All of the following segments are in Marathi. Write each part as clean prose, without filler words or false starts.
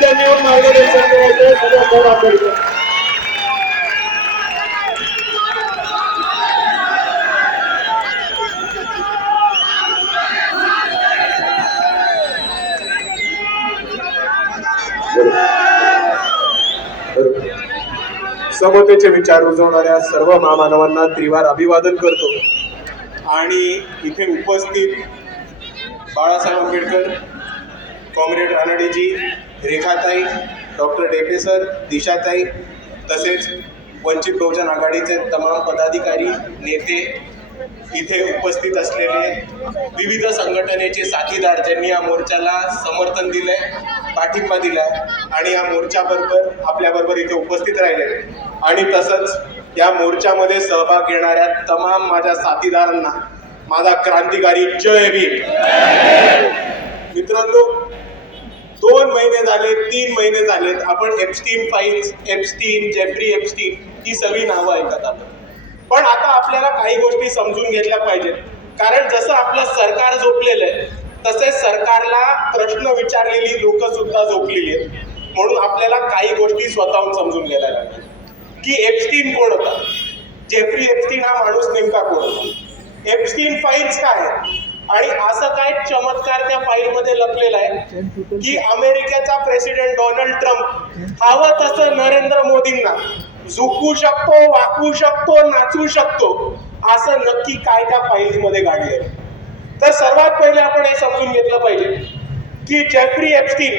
त्यांनी येऊन मार्गदर्शन करायचं सगळं आंबेडकर. समतेचे विचार रुजवणाऱ्या सर्व महामानवांना त्रिवार अभिवादन करतो. आणि इथे उपस्थित बाळासाहेब आंबेडकर, कॉम्रेड रानडेजी, रेखाताई, डॉक्टर डेपे सर, दिशाताई, तसेच वंचित बहुजन आघाडीचे तमाम पदाधिकारी, नेते, इथे उपस्थित असलेले विविध संघटनेचे साथीदार ज्यांनी या मोर्चाला समर्थन दिलंय, पाठिंबा दिलाय आणि या मोर्चाबरोबर आपल्याबरोबर इथे उपस्थित राहिले, आणि तसंच या मोर्चामध्ये सहभाग घेणाऱ्या तमाम माझ्या साथीदारांना माझा क्रांतिकारी जय भीम. मित्रांनो, 2 महिने झाले, 3 महिने झालेत आपण Epstein files, Epstein, Jeffrey Epstein ही सगळी नावं ऐकत आलो. पण आता आपल्याला काही गोष्टी समजून घेतल्या पाहिजेत. कारण जसं आपलं सरकार झोपलेलं आहे तसेच सरकारला प्रश्न विचारलेली लोक सुद्धा झोपलेली आहेत. म्हणून आपल्याला काही गोष्टी स्वतःहून समजून घ्यायला लागतात की एप्स्टीन कोण होता, जेफ्री एप्स्टीन हा माणूस नेमका कोण होता, एप्स्टीन फाईल्स काय आहेत, आणि असं काय चमत्कार त्या फाईलमध्ये लपलेला आहे की अमेरिकेचा प्रेसिडेंट डोनाल्ड ट्रम्प हवं तसं नरेंद्र मोदींना झुकू शकतो, वाकवू शकतो, नाचवू शकतो, असं नक्की काय त्या फाईल्समध्ये गाडले. तर सर्वात पहिले आपण हे समजून घेतलं पाहिजे की जेफ्री एप्स्टीन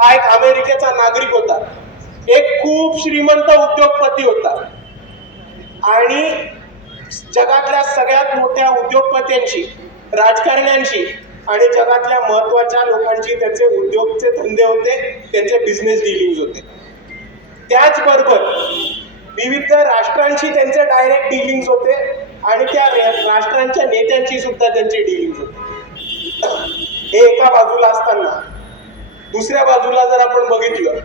हा एक अमेरिकेचा नागरिक होता, एक खूप श्रीमंत उद्योगपती होता आणि जगातल्या सगळ्यात मोठ्या उद्योगपत्यांशी, राजकारण्यांशी आणि जगातल्या महत्वाच्या लोकांशी त्याचे उद्योगचे धंदे होते, त्यांचे बिझनेस डीलिंग्स होते. त्याचबरोबर विविध राष्ट्रांशी त्यांचे डायरेक्ट डीलिंग्स होते आणि त्या राष्ट्रांच्या नेत्यांशी सुद्धा त्यांचे डीलिंग्स होते. हे एका बाजूला असताना दुसऱ्या बाजूला जर आपण बघितलं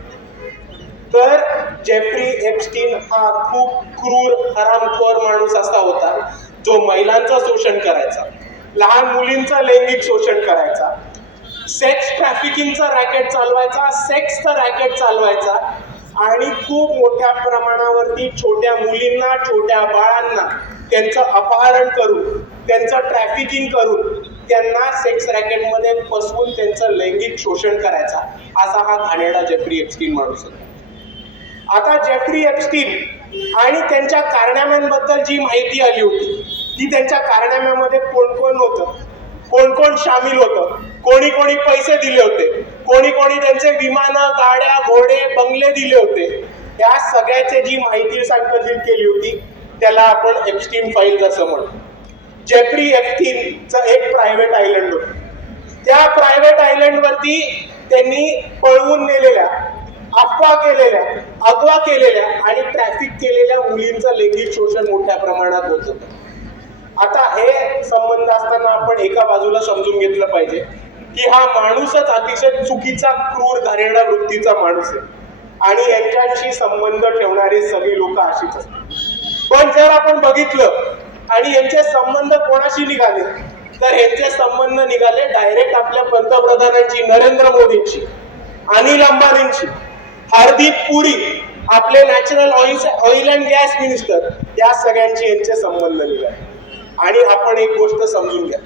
तर जेफ्री एप्स्टीन हा खूप क्रूर, हरामखोर माणूस असा होता जो महिलांचं शोषण करायचा, लहान मुलींचं लैंगिक शोषण करायचा, सेक्स ट्रॅफिकिंगचा रॅकेट चालवायचा, सेक्सचं रॅकेट चालवायचा आणि खूप मोठ्या प्रमाणावरती छोट्या मुलींना, छोट्या बाळांना त्यांचं अपहरण करून, त्यांचं ट्रॅफिकिंग करून त्यांना सेक्स रॅकेटमध्ये फसवून त्यांचं लैंगिक शोषण करायचा, असा हा घाणेरडा जेफ्री एप्स्टीन माणूस होता. आता जेफ्री एप्स्टीन आणि त्यांच्या कारनाम्यांबद्दल जी माहिती आली होती की त्यांच्या कारनाम्यामध्ये कोण कोण होतं, कोण कोण सामील होतं, कोणी कोणी पैसे दिले होते, कोणी कोणी त्यांचे विमानं, गाड्या, घोडे, बंगले दिले होते, या सगळ्याची जी माहिती संकलित केली होती त्याला आपण एप्स्टीन फाईल्स असं म्हणतो. जेफ्री एप्स्टीनचं एक प्रायव्हेट आयलंड होतं. त्या प्रायव्हेट आयलंडवरती त्यांनी पळवून नेलेल्या, अफवा केलेल्या, अगवा केलेल्या आणि ट्रॅफिक केलेल्या मुलींचं लैंगिक शोषण मोठ्या प्रमाणात होत होतं. आता हे संबंध असताना आपण एका बाजूला समजून घेतलं पाहिजे की हा माणूसच अतिशय चुकीचा, क्रूर, घाणेरडा वृत्तीचा माणूस आहे आणि यांच्याशी संबंध ठेवणारे सगळे लोक अशीच असतात. पण जर आपण बघितलं आणि यांचे संबंध कोणाशी निघाले तर यांचे संबंध निघाले डायरेक्ट आपल्या पंतप्रधानांची, नरेंद्र मोदींची, अनिल अंबानींची, हरदीप पुरी, आपले national oil and gas minister, या सगळ्यांची यांचे संबंध निघाले. आणि आपण एक गोष्ट समजून घ्या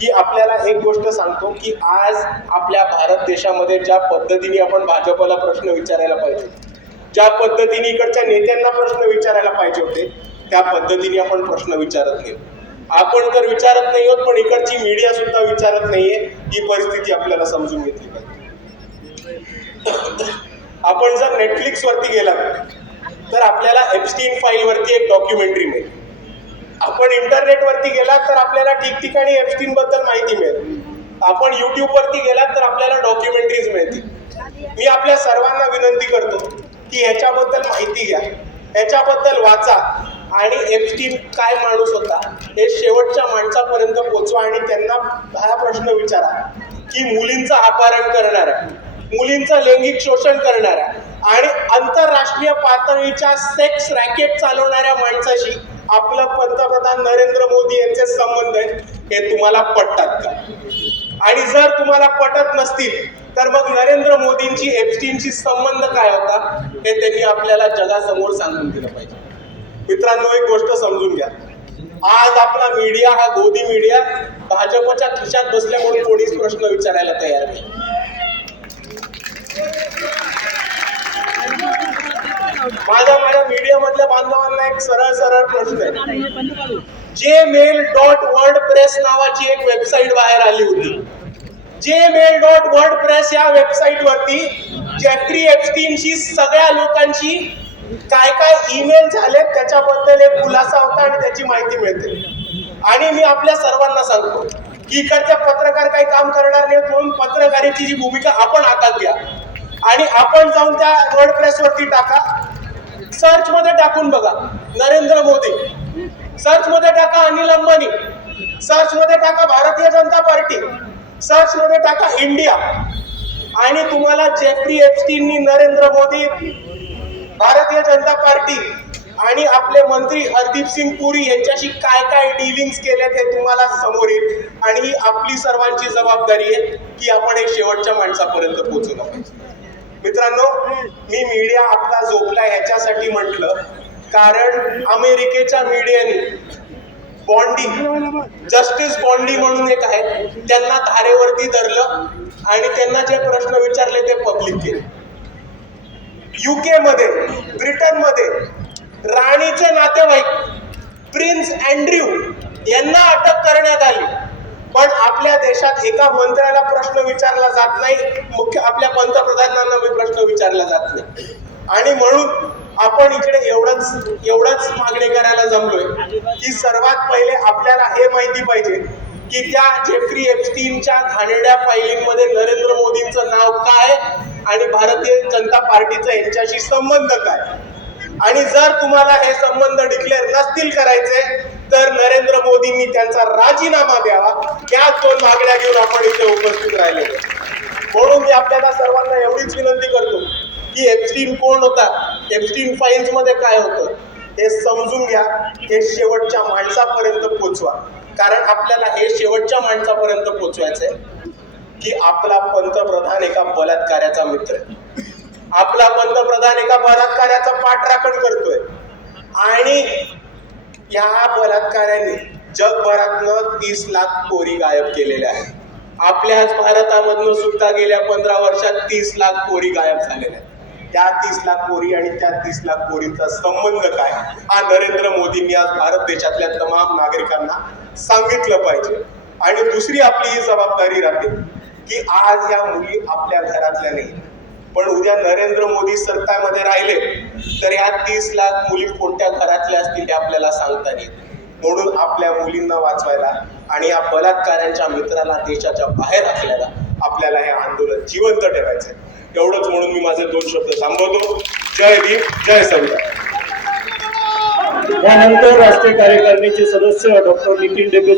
की आपल्याला एक गोष्ट सांगतो की आज आपल्या भारत देशामध्ये ज्या पद्धतीने आपण भाजपला प्रश्न विचारायला पाहिजे, ज्या पद्धतीने इकडच्या नेत्यांना प्रश्न विचारायला पाहिजे होते, त्या पद्धतीने आपण प्रश्न विचारत नाही. आपण तर विचारत नाही आहोत, पण इकडची मीडिया सुद्धा विचारत नाहीये. ही परिस्थिती आपल्याला समजून घेतली पाहिजे. आपण जर नेटफ्लिक्स वरती गेलात तर आपल्याला एप्स्टीन फाईल वरती एक डॉक्युमेंटरी मिळेल. आपण इंटरनेट वरती गेलात तर आपल्याला ठिकठिकाणी एप्स्टीन बद्दल माहिती मिळेल. आपण युट्यूब वरती गेलात तर आपल्याला डॉक्युमेंटरीज मिळतील. मी आपल्या सर्वांना विनंती करतो की ह्याच्याबद्दल माहिती घ्या, ह्याच्याबद्दल वाचा आणि एप्स्टीन काय माणूस होता हे शेवटच्या माणसापर्यंत पोहोचवा आणि त्यांना हा प्रश्न विचारा की मुलींचं अपहरण करणाऱ्या, मुलींचं लैंगिक शोषण करणाऱ्या आणि आंतरराष्ट्रीय पातळीच्या सेक्स रॅकेट चालवणाऱ्या माणसाशी आपलं पंतप्रधान नरेंद्र मोदी यांचे संबंध आहेत, हे तुम्हाला पटतात का? आणि जर तुम्हाला पटत नसतील तर मग नरेंद्र मोदींची एप्स्टीनशी संबंध काय होता हे त्यांनी आपल्याला जगासमोर सांगून दिलं पाहिजे. मित्रांनो, एक गोष्ट समजून घ्या, आज आपला मीडिया हा गोदी मीडिया भाजपच्या खिशात बसल्यामुळे कोणीच प्रश्न विचारायला तयार नाही. माझ्या मीडिया मधल्या बांधवांना एक सरळ प्रश्न आहे. gmail.wordpress नावाची एक वेबसाईट बाहेर आली होती. gmail.wordpress या वेबसाईट वरती जेफ्री एप्स्टीनशी सगळ्या लोकांची काय ईमेल झालेत त्याच्याबद्दल एक खुलासा होता आणि त्याची माहिती मिळते. आणि मी आपल्या सर्वांना सांगतो की इकडचे पत्रकार काही काम करणार नाहीत, म्हणून पत्रकाराची जी भूमिका आपण हातात घ्या आणि आपण जाऊन त्या वर्डप्रेस वरती टाका, सर्च मध्ये टाकून बघा नरेंद्र मोदी, सर्च मध्ये टाका अनिल अंबानी, सर्च मध्ये टाका भारतीय जनता पार्टी, सर्च मध्ये टाका इंडिया, आणि तुम्हाला जेफ्री एप्स्टीननी नरेंद्र मोदी, भारतीय जनता पार्टी आणि आपले मंत्री हरदीप सिंग पुरी यांच्याशी काय डीलिंग्स केले ते तुम्हाला समोर येईल. आणि ही आपली सर्वांची जबाबदारी आहे की आपण हे शेवटच्या माणसापर्यंत पोहोचवलं पाहिजे. मित्रांनो, मी मीडिया आपला झोपला ह्याच्यासाठी म्हटलं कारण अमेरिकेच्या मीडियाने बॉन्डी, जस्टिस बॉन्डी म्हणून एक आहे, त्यांना धारेवरती धरलं आणि त्यांना जे प्रश्न विचारले ते पब्लिक केले. UK मध्ये, ब्रिटन मध्ये राणीचे नातेवाईक प्रिन्स अँड्र्यू यांना अटक करण्यात आली, पण आपल्या देशात एका मंत्र्याला प्रश्न विचारला जात नाही, मुख्य आपल्या पंतप्रधानांना प्रश्न विचारला जात नाही. आणि म्हणून आपण इकडे एवढंच मागणी करायला जमलोय की सर्वात पहिले आपल्याला हे माहिती पाहिजे की त्या जेफ्री एप्स्टीनच्या घाणेरड्या फायलिंगमध्ये नरेंद्र मोदींचं नाव काय आणि भारतीय जनता पार्टीचा यांच्याशी संबंध काय. आणि जर तुम्हाला हे संबंध डिक्लेअर नसतील करायचे तर नरेंद्र मोदींनी त्यांचा राजीनामा द्यावा. त्याच दोन मागण्या घेऊन आपण इथे उपस्थित राहिले. म्हणून मी आपल्याला सर्वांना एवढीच विनंती करतो की एप्स्टीन कोण होता, एप्स्टीन फाईल्स मध्ये काय होतं हे समजून घ्या, हे शेवटच्या माणसापर्यंत पोचवा. कारण आपल्याला हे शेवटच्या माणसापर्यंत पोचवायचंय की आपला पंतप्रधान एका बलात्काराचा मित्र आहे, आपला पंतप्रधान एका बलात्काराचा पाठराखण करतोय आणि या बलात्काराने जगभरातनं 30 लाख पोरी गायब केलेल्या आहेत. आपल्याच भारतामधनं सुद्धा गेल्या 15 वर्षात 30 लाख पोरी गायब झालेल्या आहेत. त्या 30 लाख पोरी आणि त्या 30 लाख पोरींचा संबंध काय हा नरेंद्र मोदींनी आज भारत देशातल्या तमाम नागरिकांना सांगितलं पाहिजे. आणि दुसरी आपली ही जबाबदारी राहते की आज या मुली आपल्या घरातल्या नाही, पण उद्या नरेंद्र मोदी सत्तामध्ये राहिले तर या 30 लाख मुली कोणत्या घरातल्या असतील ते आपल्याला सांगता येईल. म्हणून आपल्या मुलींना वाचवायला आणि या बलात्कारांच्या मित्राला देशाच्या बाहेर असल्याला आपल्याला हे आंदोलन जिवंत ठेवायचं आहे. एवढंच म्हणून मी माझे 2 शब्द थांबवतो. जय भीम, जय संविधान. यानंतर राष्ट्रीय कार्यकारिणीचे सदस्य डॉक्टर नितीन डेबे